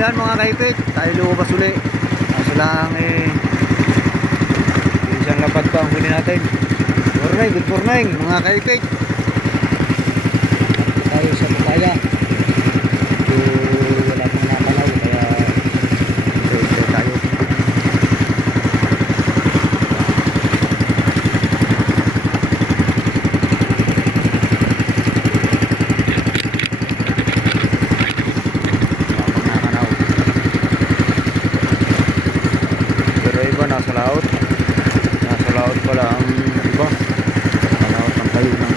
yan mga kaipit, tayo lumabas uli. Kaso lang isang lapad pa ang huli natin. Good morning mga kaipit. Tayo sa Papaya. Wala pang nakalaw kaya ito tayo. Nasa laot pala ang iba, nasa laot ang tayo ng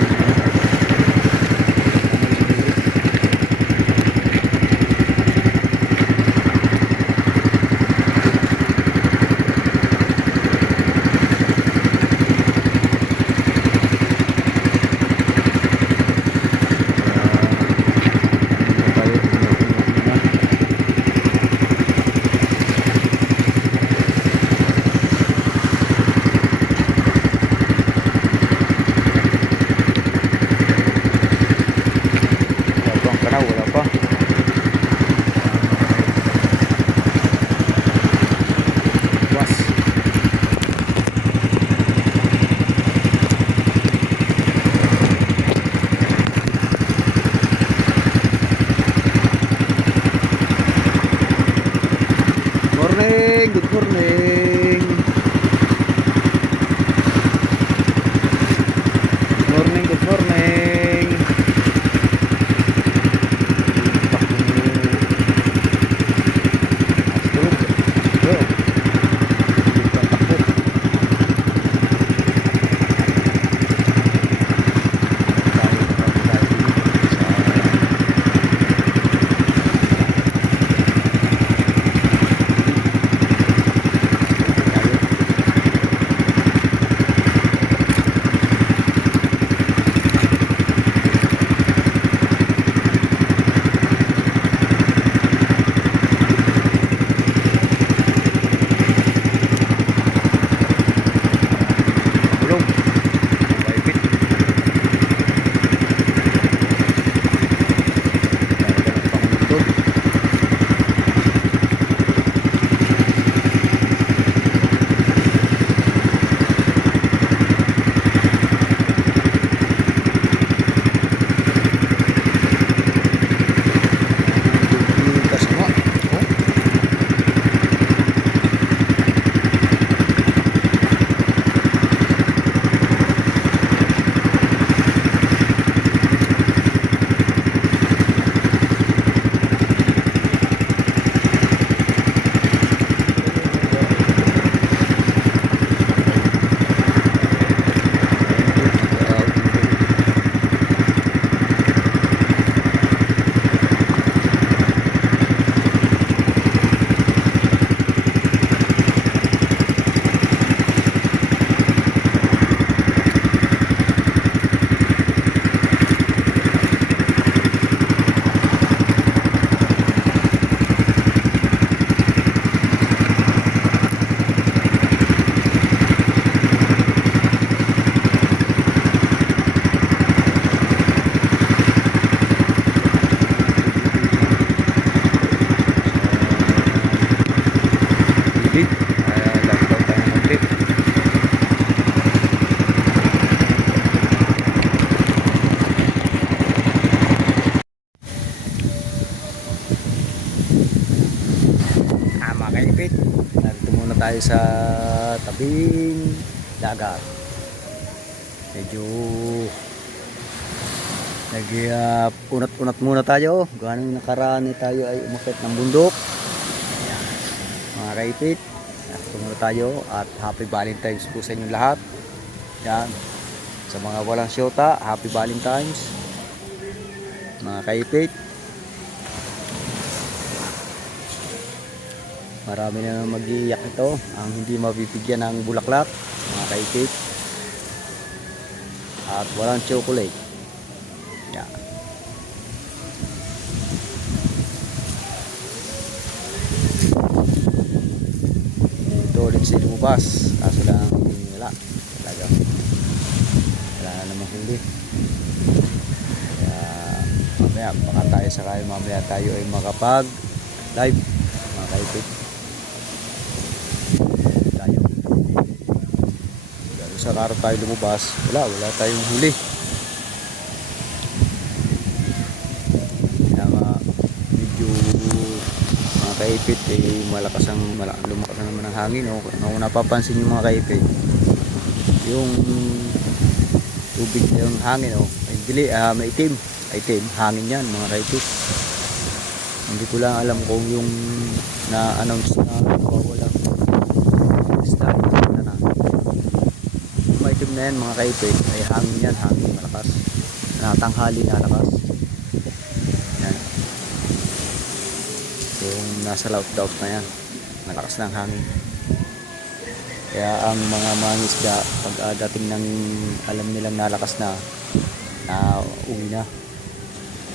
wala pa. Was. Morning, good morning. Good morning. Kaipit, narito muna tayo sa tabing dagat. Medyo unat-unat muna tayo. Ganong nakaraan tayo ay umakyat ng bundok. Ayan, mga kaipit, narito muna tayo at happy Valentine's po sa inyong lahat. Yan, sa mga walang syota, happy Valentine's mga kaipit. Marami na mag-iiyak ito ang hindi mabibigyan ng bulaklak mga kaipit at walang chocolate. Yeah. Dito ulit sila bubas kaso lang wala talagang wala na namang hindi. Kaya mamaya baka tayo sakay mamaya tayo ay makapag live mga kaipit. Tayo. Lalo sa araw tayo lumabas, wala tayong huli. Kaya nga medyo mga kaipit lumakas na naman ang hangin. Kung napapansin yung mga kaipit, yung tubig yung hangin maitim hangin yan mga kaipit. Hindi ko lang alam kung yung na-announce na walang start na maitim na yan mga kaipit ay hangin yan, hangin malakas na tanghali na lakas yan. Yung nasa laut na yan malakas ng hangin. Kaya ang mga mangisda pag dating ng alam nilang nalakas na uwi na,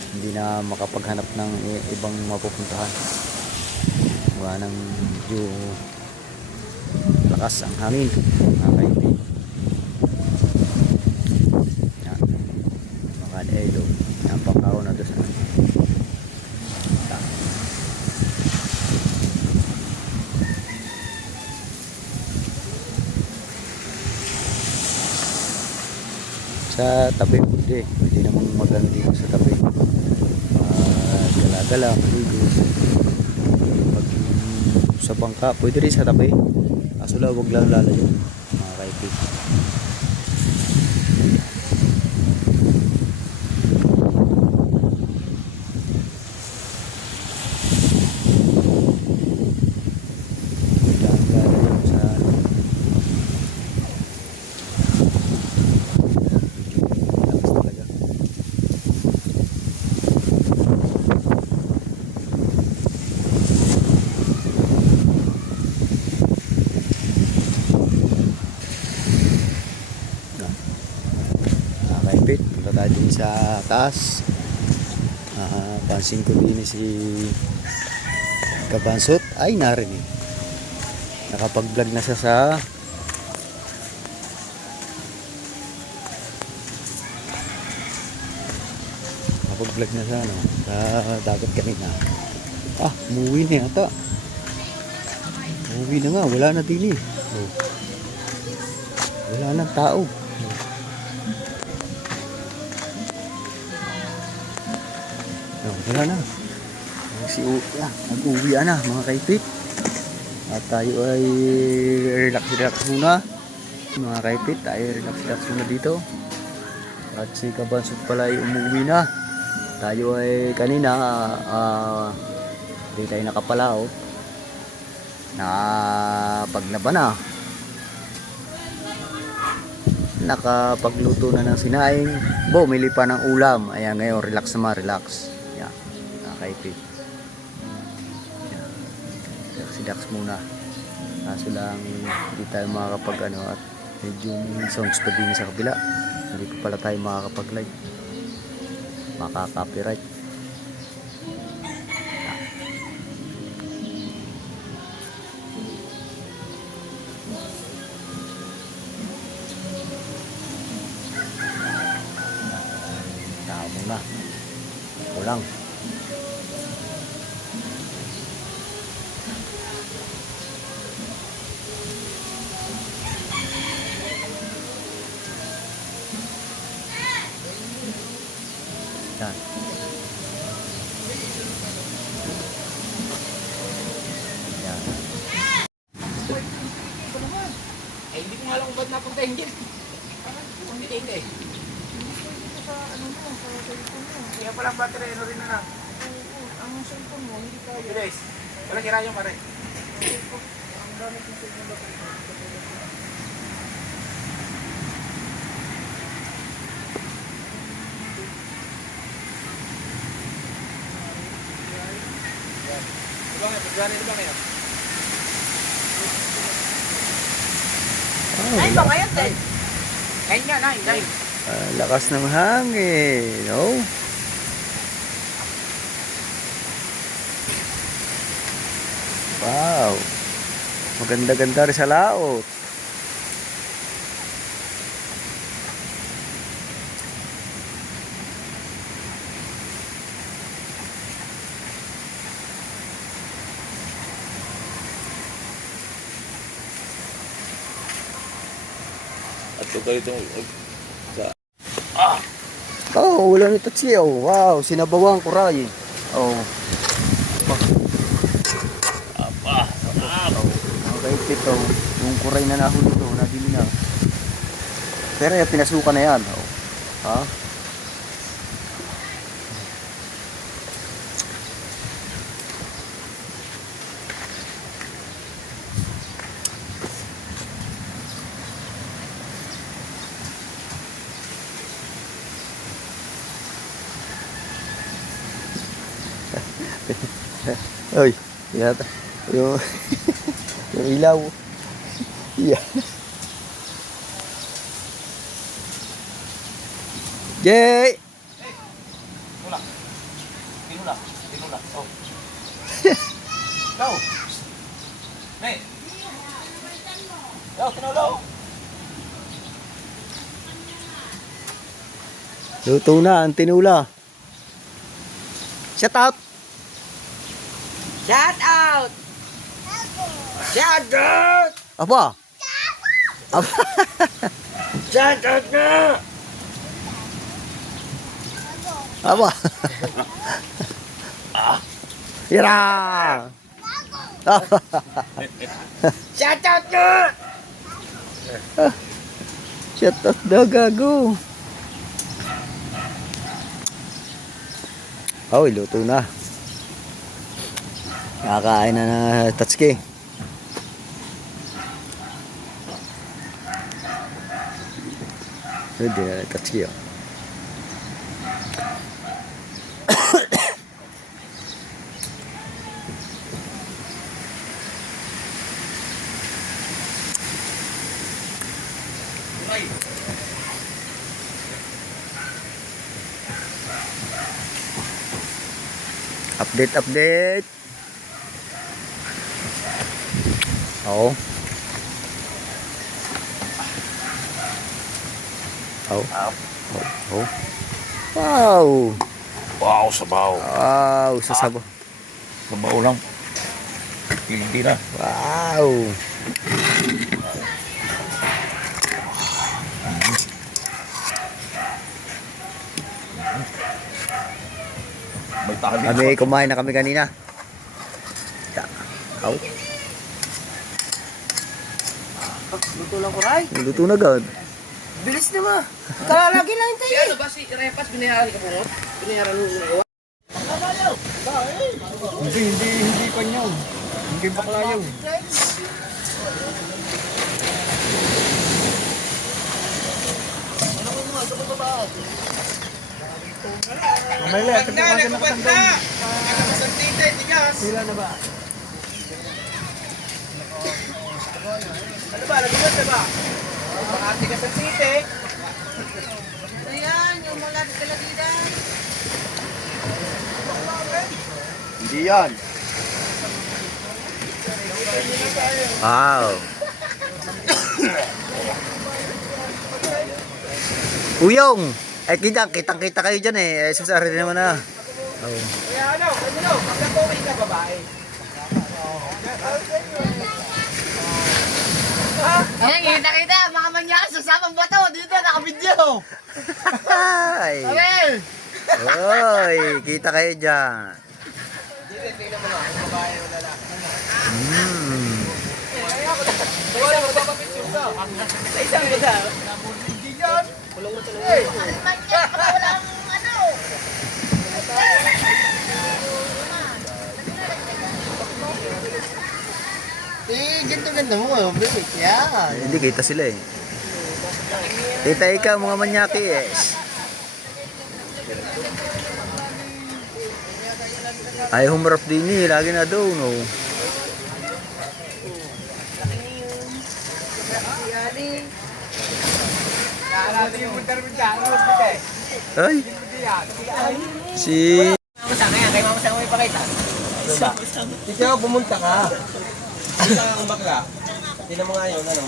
hindi na makapaghanap ng ibang mapupuntahan gawa ng medyo lakas ang hangin mga kaipit. Yan mga elo yan pangkaw na doon sa tabi. Pwede namang magano dito sa tabi, gala-gala, maligo. Pag sa bangka pwede rin sa tabi, kaso lang wag lang lalayo mga kaipit. Punta tayo din sa taas. Pansin ko din si Kabansot ay narinig. Nakapag-vlog na siya sa sa dagat kanina. Umuwi na yata. Umuwi na nga, wala na din eh. Wala nang tao. Wala na. Nag-uwi na mga kaipit. At tayo ay relax muna. Mga kaipit, tayo relax muna dito. At si Kabansot pala ay umuwi na. Tayo ay kanina hindi tayo nakapalao. Nakapaglaban na. Nakapagluto na ng sinaing. Bumili pa ng ulam. Ayan ngayon, relax. Yan, nakaipit. Relax muna. Kaso lang hindi tayo makakapag at medyo sounds pa din sa kabila. Hindi pa pala tayo makakapag-live. Makaka-copyright. Muna kulang yan. Yan. Hindi ko nga alam kung ba't napunta hindi. Hindi. Kaya pala battery rin na. Ang cellphone mo, hindi kaya. Bilis. Wala kira yung pare. Ang gamit ng cellphone mo. Diba ngayon? Ay, ba ngayon din? Ngayon nga, ngayon. Lakas ng hangin. Wow. Maganda-ganda rin sa laot. Ito ganito. Oh, wala nito siya. Oh, wow, sinabawang kuray. Oh. Ang kaipit oh. Yung kuray na nahuli to, nabili na. Pero yung pinasukan na yan. Oh. Ha? Oy, yata. Yung, yung ilaw. Yeah. Jay! Tinula. Tinula. Tinula. Oh. Go. May. Go, tinula. Oh. Luto na ang tinula. Shout out! Shout out! Shout out! Apa? Apa? Shout out na! Apa? Yara! Shout out na! Shout out daw gago. Oh, luto na. Nakakain na na Tatsuki. Hindi na Tatsuki oh. Update. Oh. Oh. Oh. Wow. Wow, sabaw. Wow, sasabaw. Sabaw lang. Hindi na. Wow. May tahan din. Kami kumain na kami kanina. Oh. Luto lang ko, Ray. Luto na agad. Bilis naman. Kalalagi lang Si tayo. ano ba si Repas binayaran ka po? Binayaran mo na. Hindi pa niyaw. Hindi bakla yaw. Kubad na, kubad na. Nakabasang tita, tigas. Sila na ba? Ano ba, nagubad na ba? Makati ka sa tite. Ayan, yung mula sa Kaladidan. Hindi yan. Wow. Uyong! Kitang-kita kayo dyan eh. Susari naman na. Oh. Kaya ano, pag nakuwi ka babae. Ayan, kita-kita. Mga manyakas sa samang bato. Dito, nakabidyo. Hi! Okay. Oy, kita kayo dyan. Dito, tingnan mo nga, kung babae o lalaki. Wala mo papapicture ka. Sa isang ganda. Hindi yan. Kulong mo tuloy. Walang ano. Ganto-ganto mo. Yan. Hindi kita sila eh. Kita ikaw mga manyaki eh. Ay humarap din eh. Lagi na daw no. Nakalala yung buntar-buntar. Ano mo eh? Ay. Si... Mama sa kaya, kay mama sa mo ipakita. Diba? Ikaw pumunta ka. Pumunta ka ng bakla. Hindi mo nga yun, ano?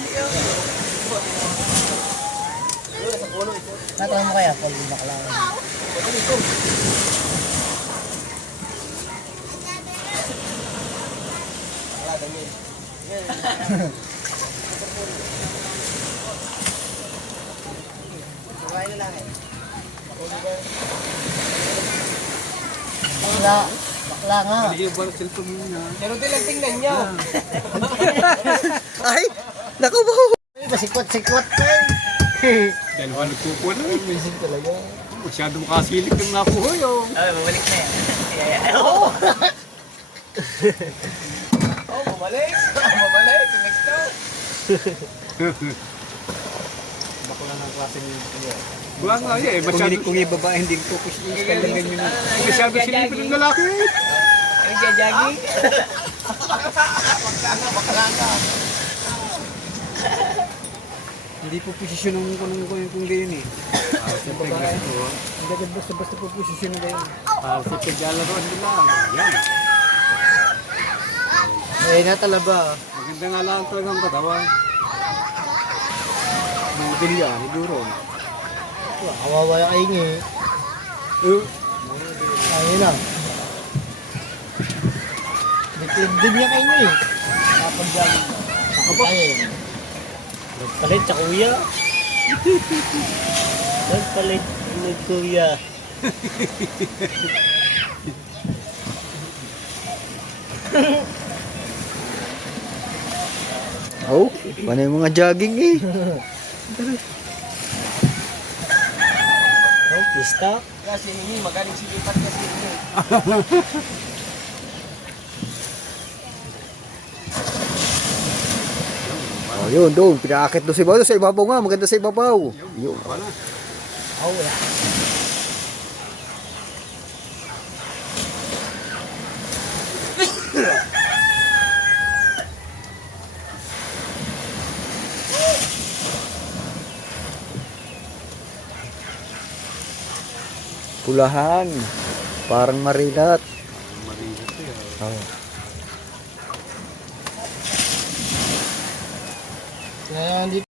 Tatanong mo kaya pag bakla. Bakla. Bakla nga. Pero din lang tingnan niyo. Ay! Naku po! Masikot-sikot ko eh. Dalawa nagkukuha na. Amazing talaga. Masyadong kasilik ng nakuha yun. Ay, babalik na yan. Oh, bumalik. Bumalik. Next to. Wala nga eh. Masyado, Kung ibaba, hindi ko Gagaling yun. masyado silipin ng lalaki. Ay, jogging. Bakla ka. Hindi po posisyon ng kung gayon eh. Hindi basta po posisyon ng gayon. Sa paglalaroan nila. Yan. Eh, natalaba. Maganda nga lang talagang katawan. Mga bilya, siguro. Kawawa yung aingi. Ayun na. Din niya kayo eh. Kapag dyan. Ayun. Nagpalit sa kuya. Nagpalit ng kuya. Oh, paano yung mga jogging eh? Oh, pista. Kasi hindi magaling silipat kasi ini. Oh, yun, doon. Pinaakit doon sa ibabaw. Sa ibabaw nga. Maganda sa ibabaw. Yun. Oh, wala. Pulahan. Parang marilat. Oh. Ngayon,